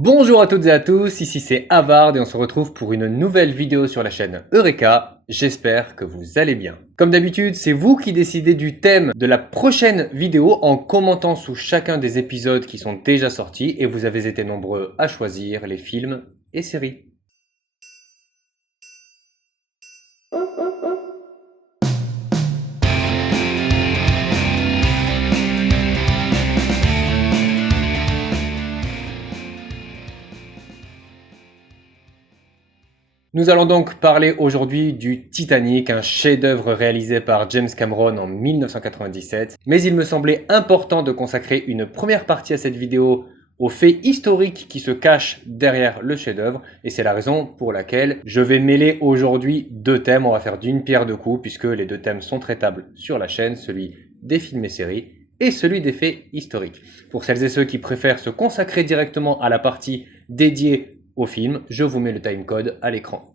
Bonjour à toutes et à tous, ici c'est Havard et on se retrouve pour une nouvelle vidéo sur la chaîne Eureka. J'espère que vous allez bien. Comme d'habitude, c'est vous qui décidez du thème de la prochaine vidéo en commentant sous chacun des épisodes qui sont déjà sortis et vous avez été nombreux à choisir les films et séries. Nous allons donc parler aujourd'hui du Titanic, un chef-d'œuvre réalisé par James Cameron en 1997. Mais il me semblait important de consacrer une première partie à cette vidéo aux faits historiques qui se cachent derrière le chef-d'œuvre. Et c'est la raison pour laquelle je vais mêler aujourd'hui deux thèmes. On va faire d'une pierre deux coups puisque les deux thèmes sont traitables sur la chaîne, celui des films et séries et celui des faits historiques. Pour celles et ceux qui préfèrent se consacrer directement à la partie dédiée au film, je vous mets le timecode à l'écran.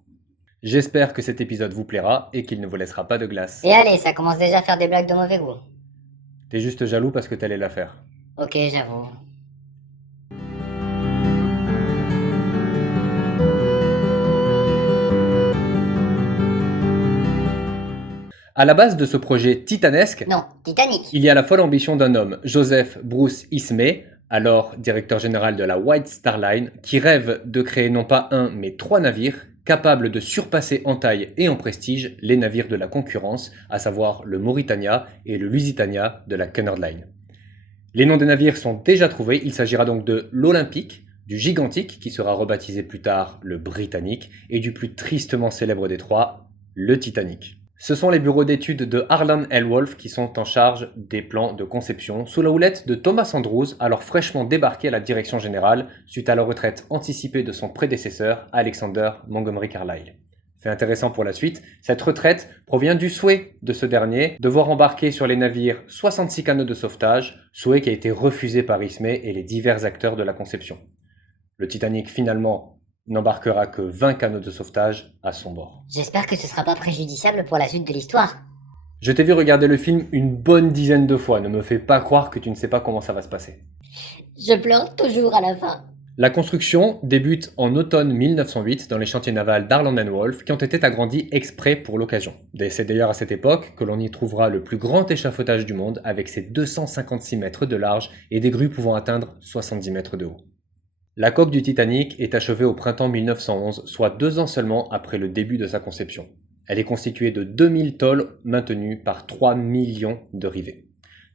J'espère que cet épisode vous plaira et qu'il ne vous laissera pas de glace. Et allez, ça commence déjà à faire des blagues de mauvais goût. T'es juste jaloux parce que t'allais la faire. Ok, j'avoue. À la base de ce projet titanesque, Non, Titanic. il y a la folle ambition d'un homme, Joseph Bruce Ismay, alors directeur général de la White Star Line, qui rêve de créer non pas un mais 3 navires capables de surpasser en taille et en prestige les navires de la concurrence, à savoir le Mauritania et le Lusitania de la Cunard Line. Les noms des navires sont déjà trouvés, il s'agira donc de l'Olympique, du Gigantique qui sera rebaptisé plus tard le Britannique et du plus tristement célèbre des trois, le Titanic. Ce sont les bureaux d'études de Harland L. Wolff qui sont en charge des plans de conception, sous la houlette de Thomas Andrews, alors fraîchement débarqué à la direction générale suite à la retraite anticipée de son prédécesseur, Alexander Montgomery Carlyle. Fait intéressant pour la suite, cette retraite provient du souhait de ce dernier de voir embarquer sur les navires 66 canots de sauvetage, souhait qui a été refusé par Ismay et les divers acteurs de la conception. Le Titanic finalement n'embarquera que 20 canots de sauvetage à son bord. J'espère que ce sera pas préjudiciable pour la suite de l'histoire. Je t'ai vu regarder le film une bonne dizaine de fois, ne me fais pas croire que tu ne sais pas comment ça va se passer. Je pleure toujours à la fin. La construction débute en automne 1908 dans les chantiers navals d'Harland & Wolff qui ont été agrandis exprès pour l'occasion. C'est d'ailleurs à cette époque que l'on y trouvera le plus grand échafaudage du monde avec ses 256 mètres de large et des grues pouvant atteindre 70 mètres de haut. La coque du Titanic est achevée au printemps 1911, soit 2 ans seulement après le début de sa conception. Elle est constituée de 2000 tôles maintenues par 3 millions de rivets.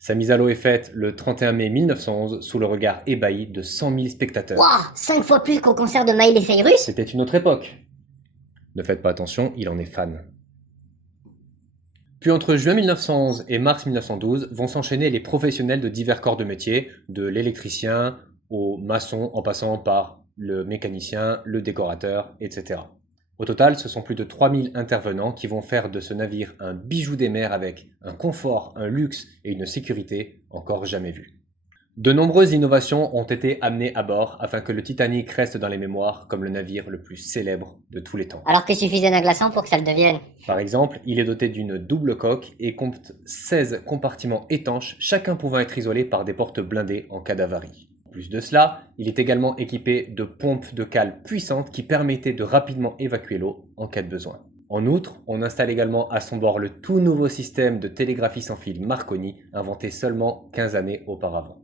Sa mise à l'eau est faite le 31 mai 1911 sous le regard ébahi de 100 000 spectateurs. Wouah, 5 fois plus qu'au concert de Miley Cyrus. C'était une autre époque. Ne faites pas attention, il en est fan. Puis entre juin 1911 et mars 1912 vont s'enchaîner les professionnels de divers corps de métier, de l'électricien au maçon en passant par le mécanicien, le décorateur, etc. Au total, ce sont plus de 3000 intervenants qui vont faire de ce navire un bijou des mers avec un confort, un luxe et une sécurité encore jamais vus. De nombreuses innovations ont été amenées à bord afin que le Titanic reste dans les mémoires comme le navire le plus célèbre de tous les temps. Alors qu'il suffisait d'un glaçon pour que ça le devienne. Par exemple, il est doté d'une double coque et compte 16 compartiments étanches, chacun pouvant être isolé par des portes blindées en cas d'avarie. En plus de cela, il est également équipé de pompes de cale puissantes qui permettaient de rapidement évacuer l'eau en cas de besoin. En outre, on installe également à son bord le tout nouveau système de télégraphie sans fil Marconi, inventé seulement 15 années auparavant.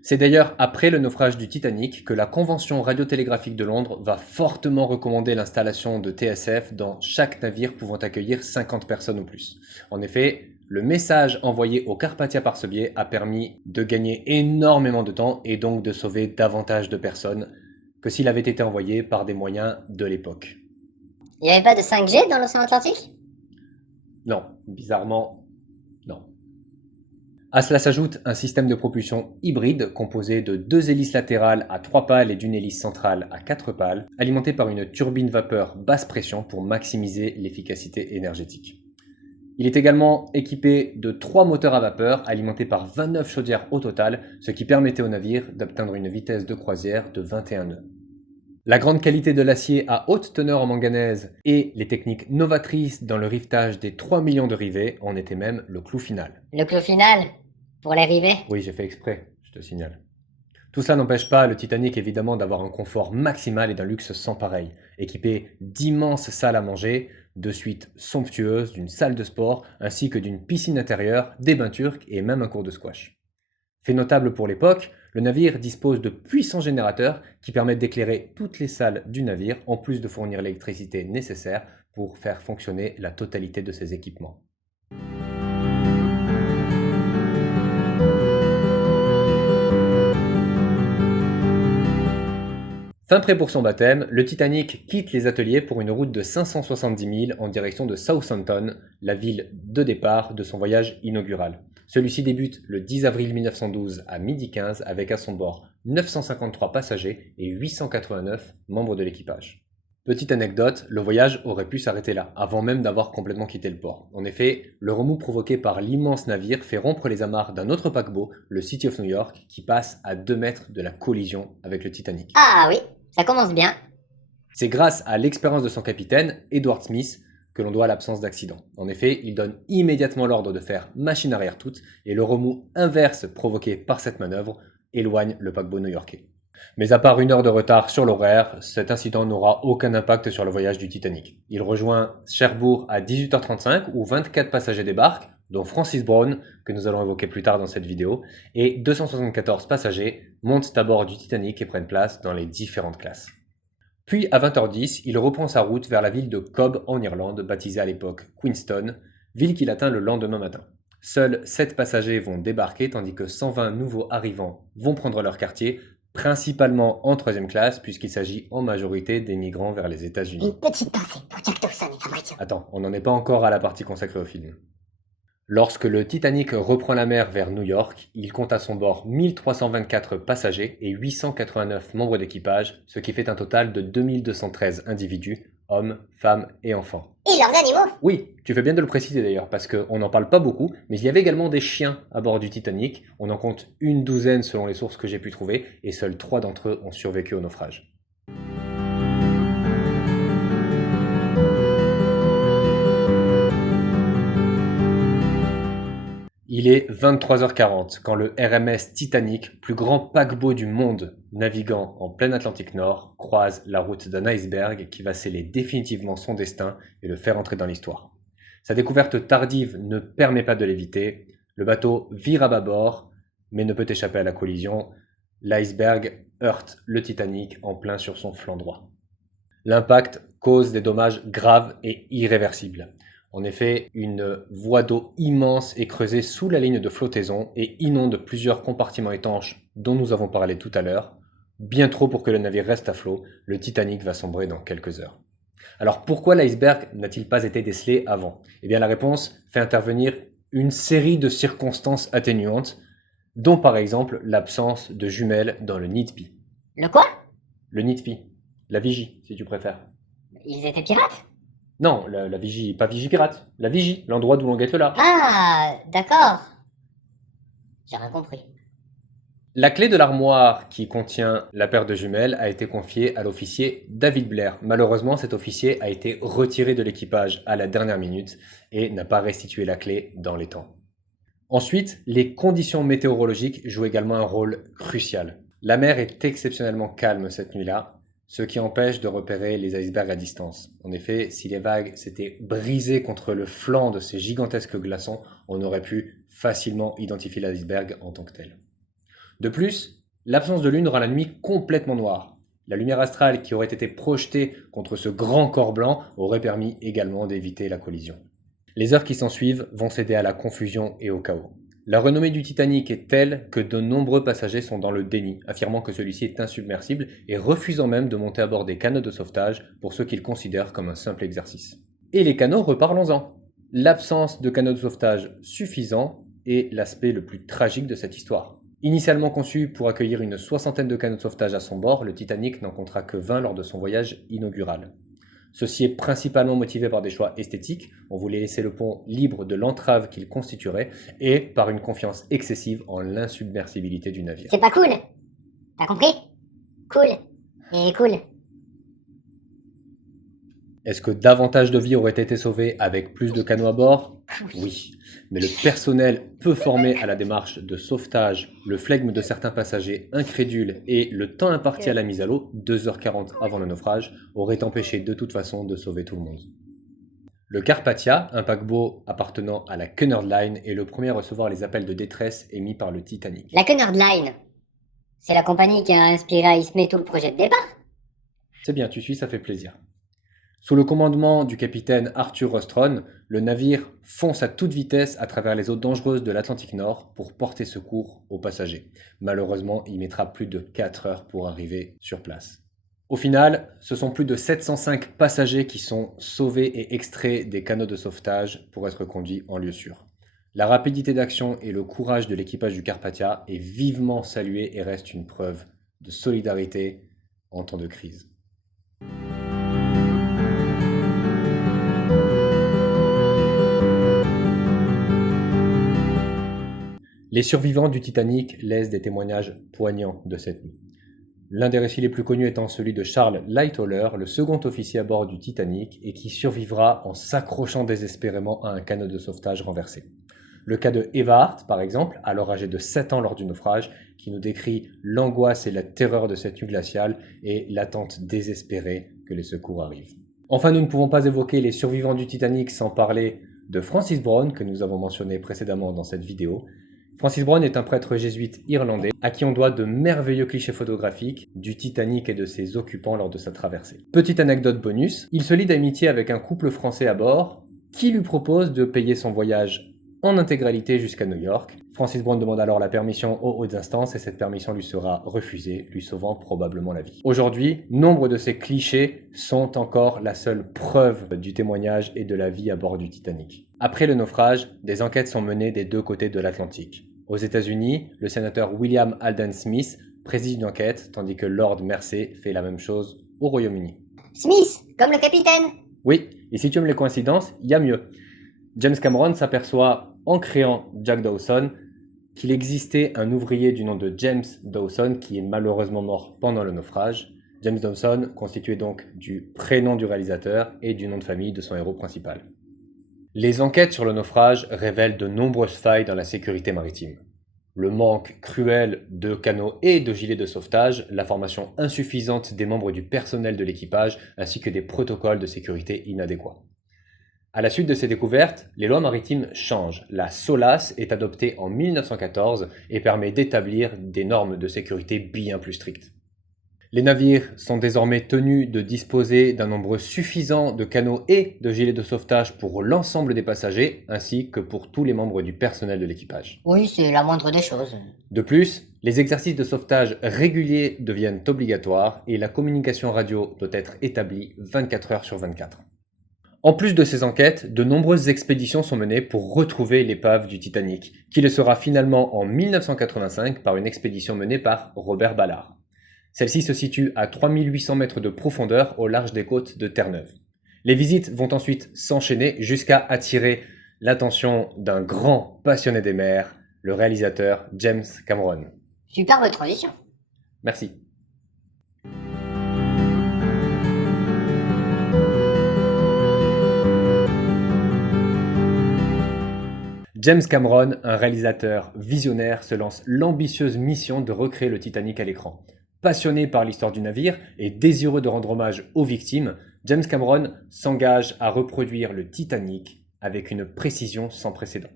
C'est d'ailleurs après le naufrage du Titanic que la Convention radiotélégraphique de Londres va fortement recommander l'installation de TSF dans chaque navire pouvant accueillir 50 personnes ou plus. En effet, le message envoyé au Carpathia par ce biais a permis de gagner énormément de temps et donc de sauver davantage de personnes que s'il avait été envoyé par des moyens de l'époque. Il n'y avait pas de 5G dans l'océan Atlantique? Non, bizarrement, non. À cela s'ajoute un système de propulsion hybride composé de 2 hélices latérales à 3 pales et d'une hélice centrale à 4 pales, alimenté par une turbine vapeur basse pression pour maximiser l'efficacité énergétique. Il est également équipé de 3 moteurs à vapeur alimentés par 29 chaudières au total, ce qui permettait au navire d'atteindre une vitesse de croisière de 21 nœuds. La grande qualité de l'acier à haute teneur en manganèse et les techniques novatrices dans le rivetage des 3 millions de rivets en étaient même le clou final. Le clou final? Pour les rivets? Oui, j'ai fait exprès, je te signale. Tout cela n'empêche pas le Titanic évidemment d'avoir un confort maximal et d'un luxe sans pareil, équipé d'immenses salles à manger, de suites somptueuses, d'une salle de sport, ainsi que d'une piscine intérieure, des bains turcs et même un cours de squash. Fait notable pour l'époque, le navire dispose de puissants générateurs qui permettent d'éclairer toutes les salles du navire, en plus de fournir l'électricité nécessaire pour faire fonctionner la totalité de ses équipements. Fin prêt pour son baptême, le Titanic quitte les ateliers pour une route de 570 milles en direction de Southampton, la ville de départ de son voyage inaugural. Celui-ci débute le 10 avril 1912 à 12h15 avec à son bord 953 passagers et 889 membres de l'équipage. Petite anecdote, le voyage aurait pu s'arrêter là, avant même d'avoir complètement quitté le port. En effet, le remous provoqué par l'immense navire fait rompre les amarres d'un autre paquebot, le City of New York, qui passe à 2 mètres de la collision avec le Titanic. Ah oui, ça commence bien. C'est grâce à l'expérience de son capitaine, Edward Smith, que l'on doit l'absence d'accident. En effet, il donne immédiatement l'ordre de faire machine arrière toute, et le remous inverse provoqué par cette manœuvre éloigne le paquebot new-yorkais. Mais à part 1 heure de retard sur l'horaire, cet incident n'aura aucun impact sur le voyage du Titanic. Il rejoint Cherbourg à 18h35 où 24 passagers débarquent, dont Francis Brown, que nous allons évoquer plus tard dans cette vidéo, et 274 passagers montent à bord du Titanic et prennent place dans les différentes classes. Puis à 20h10, il reprend sa route vers la ville de Cobb en Irlande, baptisée à l'époque Queenstown, ville qu'il atteint le lendemain matin. Seuls 7 passagers vont débarquer tandis que 120 nouveaux arrivants vont prendre leur quartier, principalement en 3e classe puisqu'il s'agit en majorité des migrants vers les États-Unis. Une petite pensée pour Jack Dawson et Fabrizio. Attends, on n'en est pas encore à la partie consacrée au film. Lorsque le Titanic reprend la mer vers New York, il compte à son bord 1324 passagers et 889 membres d'équipage, ce qui fait un total de 2213 individus, hommes, femmes et enfants. Et leurs animaux? Oui, tu fais bien de le préciser d'ailleurs, parce qu'on n'en parle pas beaucoup, mais il y avait également des chiens à bord du Titanic, on en compte une douzaine selon les sources que j'ai pu trouver, et seuls 3 d'entre eux ont survécu au naufrage. Il est 23h40 quand le RMS Titanic, plus grand paquebot du monde naviguant en plein Atlantique Nord, croise la route d'un iceberg qui va sceller définitivement son destin et le faire entrer dans l'histoire. Sa découverte tardive ne permet pas de l'éviter, le bateau vire à bâbord mais ne peut échapper à la collision, l'iceberg heurte le Titanic en plein sur son flanc droit. L'impact cause des dommages graves et irréversibles. En effet, une voie d'eau immense est creusée sous la ligne de flottaison et inonde plusieurs compartiments étanches dont nous avons parlé tout à l'heure. Bien trop pour que le navire reste à flot, le Titanic va sombrer dans quelques heures. Alors pourquoi l'iceberg n'a-t-il pas été décelé avant? Eh bien la réponse fait intervenir une série de circonstances atténuantes, dont par exemple l'absence de jumelles dans le NITP. Le quoi? Le NITP, la vigie si tu préfères. Ils étaient pirates? Non, la vigie, pas vigie pirate. La vigie, l'endroit d'où on guette le large. Ah, d'accord. J'ai rien compris. La clé de l'armoire qui contient la paire de jumelles a été confiée à l'officier David Blair. Malheureusement, cet officier a été retiré de l'équipage à la dernière minute et n'a pas restitué la clé dans les temps. Ensuite, les conditions météorologiques jouent également un rôle crucial. La mer est exceptionnellement calme cette nuit-là, ce qui empêche de repérer les icebergs à distance. En effet, si les vagues s'étaient brisées contre le flanc de ces gigantesques glaçons, on aurait pu facilement identifier l'iceberg en tant que tel. De plus, l'absence de lune rend la nuit complètement noire. La lumière astrale qui aurait été projetée contre ce grand corps blanc aurait permis également d'éviter la collision. Les heures qui s'ensuivent vont céder à la confusion et au chaos. La renommée du Titanic est telle que de nombreux passagers sont dans le déni, affirmant que celui-ci est insubmersible et refusant même de monter à bord des canots de sauvetage pour ceux qu'ils considèrent comme un simple exercice. Et les canots, reparlons-en. L'absence de canots de sauvetage suffisants est l'aspect le plus tragique de cette histoire. Initialement conçu pour accueillir une 60aine de canots de sauvetage à son bord, le Titanic n'en comptera que 20 lors de son voyage inaugural. Ceci est principalement motivé par des choix esthétiques, on voulait laisser le pont libre de l'entrave qu'il constituerait, et par une confiance excessive en l'insubmersibilité du navire. C'est pas cool. T'as compris? Cool. Et cool. Est-ce que davantage de vies auraient été sauvées avec plus de canots à bord? Oui, mais le personnel peu formé à la démarche de sauvetage, le flegme de certains passagers incrédules et le temps imparti à la mise à l'eau, 2h40 avant le naufrage, auraient empêché de toute façon de sauver tout le monde. Le Carpathia, un paquebot appartenant à la Cunard Line, est le premier à recevoir les appels de détresse émis par le Titanic. La Cunard Line, c'est la compagnie qui a inspiré à Ismay tout le projet de départ. C'est bien, tu suis, ça fait plaisir. Sous le commandement du capitaine Arthur Rostron, le navire fonce à toute vitesse à travers les eaux dangereuses de l'Atlantique Nord pour porter secours aux passagers. Malheureusement, il mettra plus de 4 heures pour arriver sur place. Au final, ce sont plus de 705 passagers qui sont sauvés et extraits des canaux de sauvetage pour être conduits en lieu sûr. La rapidité d'action et le courage de l'équipage du Carpathia est vivement salué et reste une preuve de solidarité en temps de crise. Les survivants du Titanic laissent des témoignages poignants de cette nuit. L'un des récits les plus connus étant celui de Charles Lightoller, le second officier à bord du Titanic et qui survivra en s'accrochant désespérément à un canot de sauvetage renversé. Le cas de Eva Hart, par exemple, alors âgée de 7 ans lors du naufrage, qui nous décrit l'angoisse et la terreur de cette nuit glaciale et l'attente désespérée que les secours arrivent. Enfin, nous ne pouvons pas évoquer les survivants du Titanic sans parler de Francis Brown, que nous avons mentionné précédemment dans cette vidéo. Francis Brown est un prêtre jésuite irlandais à qui on doit de merveilleux clichés photographiques du Titanic et de ses occupants lors de sa traversée. Petite anecdote bonus, il se lie d'amitié avec un couple français à bord qui lui propose de payer son voyage en intégralité jusqu'à New York. Francis Brown demande alors la permission aux hautes instances et cette permission lui sera refusée, lui sauvant probablement la vie. Aujourd'hui, nombre de ces clichés sont encore la seule preuve du témoignage et de la vie à bord du Titanic. Après le naufrage, des enquêtes sont menées des deux côtés de l'Atlantique. Aux États-Unis, le sénateur William Alden Smith préside une enquête, tandis que Lord Mersey fait la même chose au Royaume-Uni. Smith, comme le capitaine. Oui, et si tu aimes les coïncidences, il y a mieux. James Cameron s'aperçoit, en créant Jack Dawson, qu'il existait un ouvrier du nom de James Dawson qui est malheureusement mort pendant le naufrage. James Dawson constitué donc du prénom du réalisateur et du nom de famille de son héros principal. Les enquêtes sur le naufrage révèlent de nombreuses failles dans la sécurité maritime. Le manque cruel de canots et de gilets de sauvetage, la formation insuffisante des membres du personnel de l'équipage, ainsi que des protocoles de sécurité inadéquats. À la suite de ces découvertes, les lois maritimes changent. La SOLAS est adoptée en 1914 et permet d'établir des normes de sécurité bien plus strictes. Les navires sont désormais tenus de disposer d'un nombre suffisant de canots et de gilets de sauvetage pour l'ensemble des passagers, ainsi que pour tous les membres du personnel de l'équipage. Oui, c'est la moindre des choses. De plus, les exercices de sauvetage réguliers deviennent obligatoires et la communication radio doit être établie 24 heures sur 24. En plus de ces enquêtes, de nombreuses expéditions sont menées pour retrouver l'épave du Titanic, qui le sera finalement en 1985 par une expédition menée par Robert Ballard. Celle-ci se situe à 3800 mètres de profondeur au large des côtes de Terre-Neuve. Les visites vont ensuite s'enchaîner jusqu'à attirer l'attention d'un grand passionné des mers, le réalisateur James Cameron. Superbe transition. Merci. James Cameron, un réalisateur visionnaire, se lance l'ambitieuse mission de recréer le Titanic à l'écran. Passionné par l'histoire du navire et désireux de rendre hommage aux victimes, James Cameron s'engage à reproduire le Titanic avec une précision sans précédent.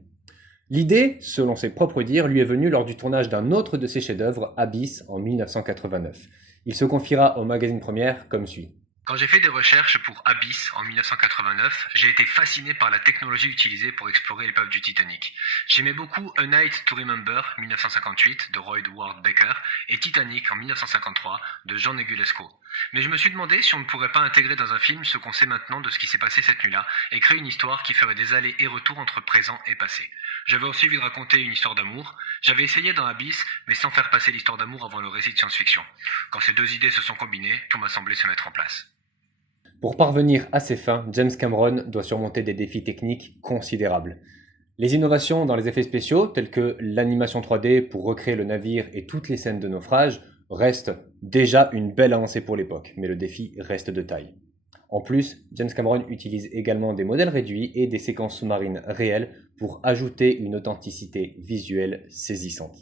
L'idée, selon ses propres dires, lui est venue lors du tournage d'un autre de ses chefs-d'œuvre, Abyss, en 1989. Il se confiera au magazine Première comme suit. Quand j'ai fait des recherches pour Abyss en 1989, j'ai été fasciné par la technologie utilisée pour explorer l'épave du Titanic. J'aimais beaucoup A Night to Remember 1958 de Roy Ward Baker et Titanic en 1953 de John Negulesco. Mais je me suis demandé si on ne pourrait pas intégrer dans un film ce qu'on sait maintenant de ce qui s'est passé cette nuit-là et créer une histoire qui ferait des allers et retours entre présent et passé. J'avais aussi envie de raconter une histoire d'amour. J'avais essayé dans Abyss, mais sans faire passer l'histoire d'amour avant le récit de science-fiction. Quand ces deux idées se sont combinées, tout m'a semblé se mettre en place. Pour parvenir à ses fins, James Cameron doit surmonter des défis techniques considérables. Les innovations dans les effets spéciaux, telles que l'animation 3D pour recréer le navire et toutes les scènes de naufrage, restent déjà une belle avancée pour l'époque, mais le défi reste de taille. En plus, James Cameron utilise également des modèles réduits et des séquences sous-marines réelles pour ajouter une authenticité visuelle saisissante.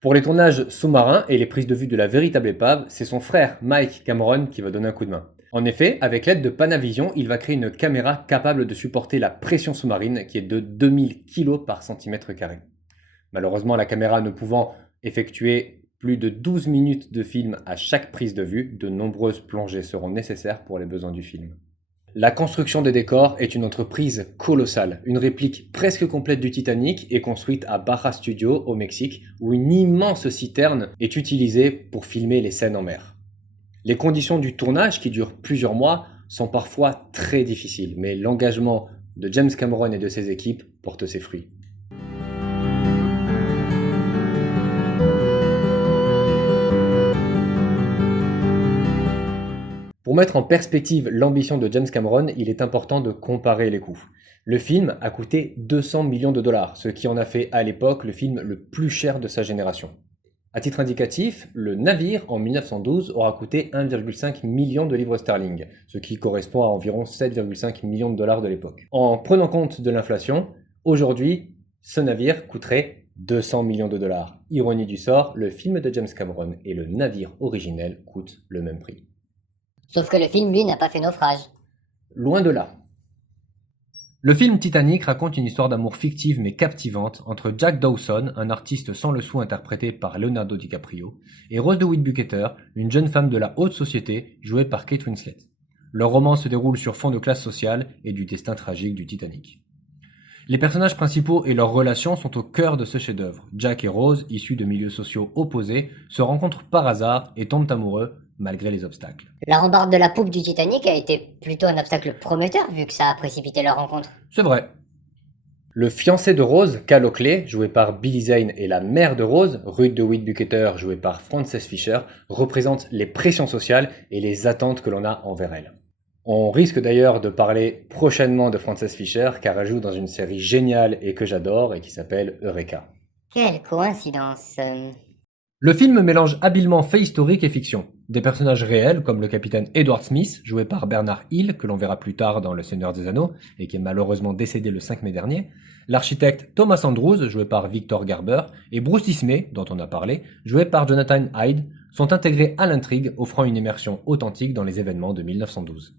Pour les tournages sous-marins et les prises de vue de la véritable épave, c'est son frère Mike Cameron qui va donner un coup de main. En effet, avec l'aide de Panavision, il va créer une caméra capable de supporter la pression sous-marine qui est de 2000 kg par centimètre carré. Malheureusement, la caméra ne pouvant effectuer plus de 12 minutes de film à chaque prise de vue, de nombreuses plongées seront nécessaires pour les besoins du film. La construction des décors est une entreprise colossale. Une réplique presque complète du Titanic est construite à Baja Studio au Mexique, où une immense citerne est utilisée pour filmer les scènes en mer. Les conditions du tournage, qui durent plusieurs mois, sont parfois très difficiles, mais l'engagement de James Cameron et de ses équipes porte ses fruits. Pour mettre en perspective l'ambition de James Cameron, il est important de comparer les coûts. Le film a coûté 200 millions de dollars, ce qui en a fait à l'époque le film le plus cher de sa génération. À titre indicatif, le navire en 1912 aura coûté 1,5 million de livres sterling, ce qui correspond à environ 7,5 millions de dollars de l'époque. En prenant compte de l'inflation, aujourd'hui, ce navire coûterait 200 millions de dollars. Ironie du sort, le film de James Cameron et le navire originel coûtent le même prix. Sauf que le film, lui, n'a pas fait naufrage. Loin de là. Le film Titanic raconte une histoire d'amour fictive mais captivante entre Jack Dawson, un artiste sans le sou interprété par Leonardo DiCaprio, et Rose DeWitt Bukater, une jeune femme de la haute société jouée par Kate Winslet. Leur roman se déroule sur fond de classe sociale et du destin tragique du Titanic. Les personnages principaux et leurs relations sont au cœur de ce chef-d'œuvre. Jack et Rose, issus de milieux sociaux opposés, se rencontrent par hasard et tombent amoureux malgré les obstacles. La rambarde de la poupe du Titanic a été plutôt un obstacle prometteur vu que ça a précipité leur rencontre. C'est vrai. Le fiancé de Rose, Cal Oakley, joué par Billy Zane, et la mère de Rose, Ruth DeWitt Bukater, jouée par Frances Fisher, représentent les pressions sociales et les attentes que l'on a envers elle. On risque d'ailleurs de parler prochainement de Frances Fisher car elle joue dans une série géniale et que j'adore et qui s'appelle Eureka. Quelle coïncidence. Le film mélange habilement faits historiques et fiction. Des personnages réels comme le capitaine Edward Smith, joué par Bernard Hill, que l'on verra plus tard dans Le Seigneur des Anneaux, et qui est malheureusement décédé le 5 mai dernier, l'architecte Thomas Andrews, joué par Victor Garber, et Bruce Ismay, dont on a parlé, joué par Jonathan Hyde, sont intégrés à l'intrigue, offrant une immersion authentique dans les événements de 1912.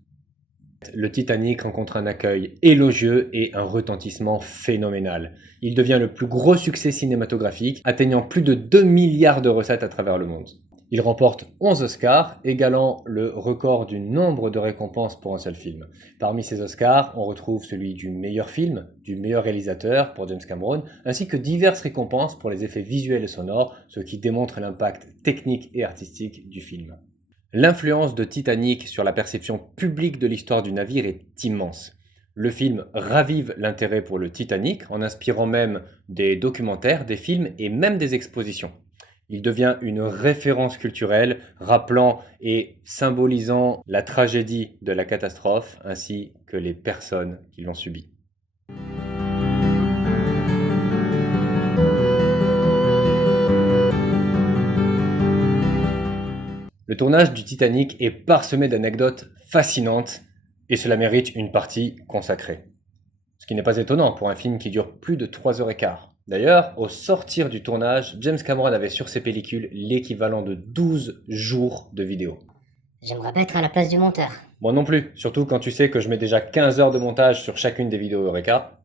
Le Titanic rencontre un accueil élogieux et un retentissement phénoménal. Il devient le plus gros succès cinématographique, atteignant plus de 2 milliards de recettes à travers le monde. Il remporte 11 Oscars, égalant le record du nombre de récompenses pour un seul film. Parmi ces Oscars, on retrouve celui du meilleur film, du meilleur réalisateur pour James Cameron, ainsi que diverses récompenses pour les effets visuels et sonores, ce qui démontre l'impact technique et artistique du film. L'influence de Titanic sur la perception publique de l'histoire du navire est immense. Le film ravive l'intérêt pour le Titanic en inspirant même des documentaires, des films et même des expositions. Il devient une référence culturelle rappelant et symbolisant la tragédie de la catastrophe ainsi que les personnes qui l'ont subie. Le tournage du Titanic est parsemé d'anecdotes fascinantes et cela mérite une partie consacrée. Ce qui n'est pas étonnant pour un film qui dure plus de 3h15. D'ailleurs, au sortir du tournage, James Cameron avait sur ses pellicules l'équivalent de 12 jours de vidéo. J'aimerais pas être à la place du monteur. Moi non plus, surtout quand tu sais que je mets déjà 15 heures de montage sur chacune des vidéos Eureka.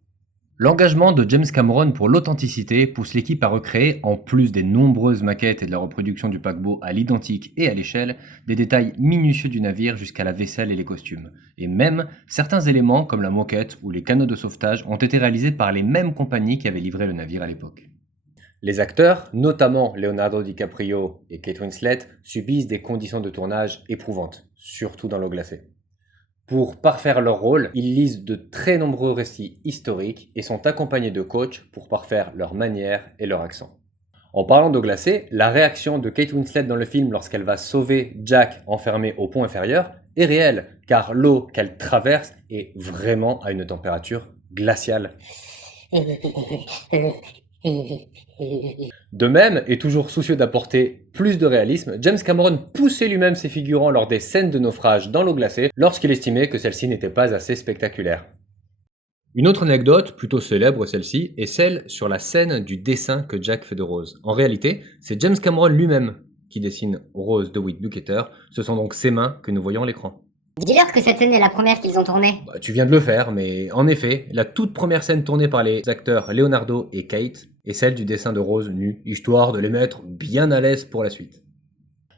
L'engagement de James Cameron pour l'authenticité pousse l'équipe à recréer, en plus des nombreuses maquettes et de la reproduction du paquebot à l'identique et à l'échelle, des détails minutieux du navire jusqu'à la vaisselle et les costumes. Et même, certains éléments comme la moquette ou les canots de sauvetage ont été réalisés par les mêmes compagnies qui avaient livré le navire à l'époque. Les acteurs, notamment Leonardo DiCaprio et Kate Winslet, subissent des conditions de tournage éprouvantes, surtout dans l'eau glacée. Pour parfaire leur rôle, ils lisent de très nombreux récits historiques et sont accompagnés de coachs pour parfaire leur manière et leur accent. En parlant d'eau glacée, la réaction de Kate Winslet dans le film lorsqu'elle va sauver Jack enfermé au pont inférieur est réelle, car l'eau qu'elle traverse est vraiment à une température glaciale. De même, et toujours soucieux d'apporter plus de réalisme, James Cameron poussait lui-même ses figurants lors des scènes de naufrage dans l'eau glacée lorsqu'il estimait que celle-ci n'était pas assez spectaculaire. Une autre anecdote, plutôt célèbre celle-ci, est celle sur la scène du dessin que Jack fait de Rose. En réalité, c'est James Cameron lui-même qui dessine Rose de Witt Bucketer, ce sont donc ses mains que nous voyons à l'écran. Dis-leur que cette scène est la première qu'ils ont tournée. Tu viens de le faire, mais en effet, la toute première scène tournée par les acteurs Leonardo et Kate est celle du dessin de Rose nue, histoire de les mettre bien à l'aise pour la suite.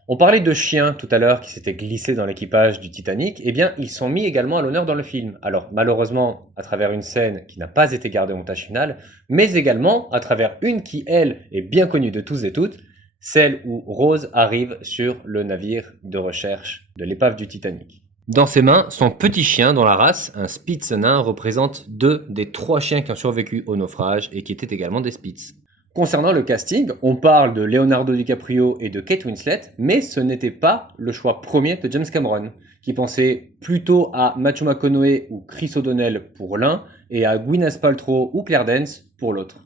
On parlait de chiens tout à l'heure qui s'étaient glissés dans l'équipage du Titanic, eh bien ils sont mis également à l'honneur dans le film. Alors malheureusement à travers une scène qui n'a pas été gardée au montage final, mais également à travers une qui elle est bien connue de tous et toutes, celle où Rose arrive sur le navire de recherche de l'épave du Titanic. Dans ses mains, son petit chien dont la race, un Spitz nain, représente 2 des 3 chiens qui ont survécu au naufrage et qui étaient également des Spitz. Concernant le casting, on parle de Leonardo DiCaprio et de Kate Winslet, mais ce n'était pas le choix premier de James Cameron, qui pensait plutôt à Matthew McConaughey ou Chris O'Donnell pour l'un, et à Gwyneth Paltrow ou Claire Danes pour l'autre.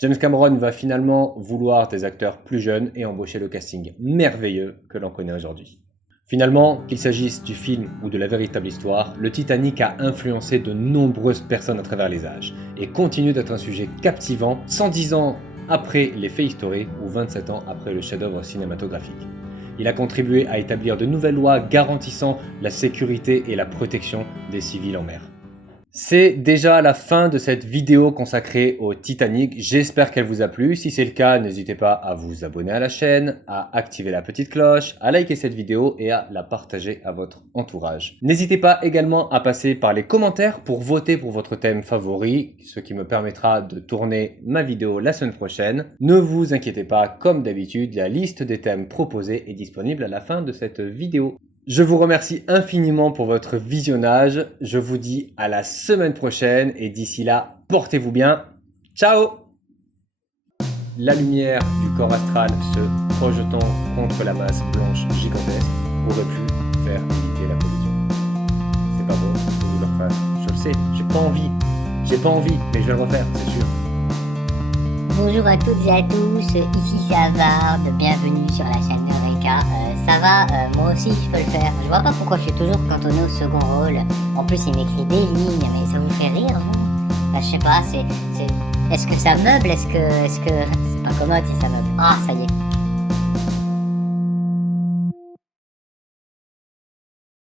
James Cameron va finalement vouloir des acteurs plus jeunes et embaucher le casting merveilleux que l'on connaît aujourd'hui. Finalement, qu'il s'agisse du film ou de la véritable histoire, le Titanic a influencé de nombreuses personnes à travers les âges et continue d'être un sujet captivant 110 ans après les faits historiques ou 27 ans après le chef-d'œuvre cinématographique. Il a contribué à établir de nouvelles lois garantissant la sécurité et la protection des civils en mer. C'est déjà la fin de cette vidéo consacrée au Titanic, j'espère qu'elle vous a plu. Si c'est le cas, n'hésitez pas à vous abonner à la chaîne, à activer la petite cloche, à liker cette vidéo et à la partager à votre entourage. N'hésitez pas également à passer par les commentaires pour voter pour votre thème favori, ce qui me permettra de tourner ma vidéo la semaine prochaine. Ne vous inquiétez pas, comme d'habitude, la liste des thèmes proposés est disponible à la fin de cette vidéo. Je vous remercie infiniment pour votre visionnage, je vous dis à la semaine prochaine et d'ici là, portez-vous bien, ciao! La lumière du corps astral se projetant contre la masse blanche gigantesque aurait pu faire éviter la collision. C'est pas bon, il faut que je le refasse, je le sais, j'ai pas envie, mais je vais le refaire, c'est sûr. Bonjour à toutes et à tous, ici c'est Havard, bienvenue sur la chaîne Eureka. Ça va, moi aussi je peux le faire. Je vois pas pourquoi je suis toujours cantonné au second rôle. En plus il m'écrit des lignes, mais ça vous fait rire vous? Bah, je sais pas, est-ce que ça meuble, est-ce que... C'est pas commode si ça meuble. Ah ça y est.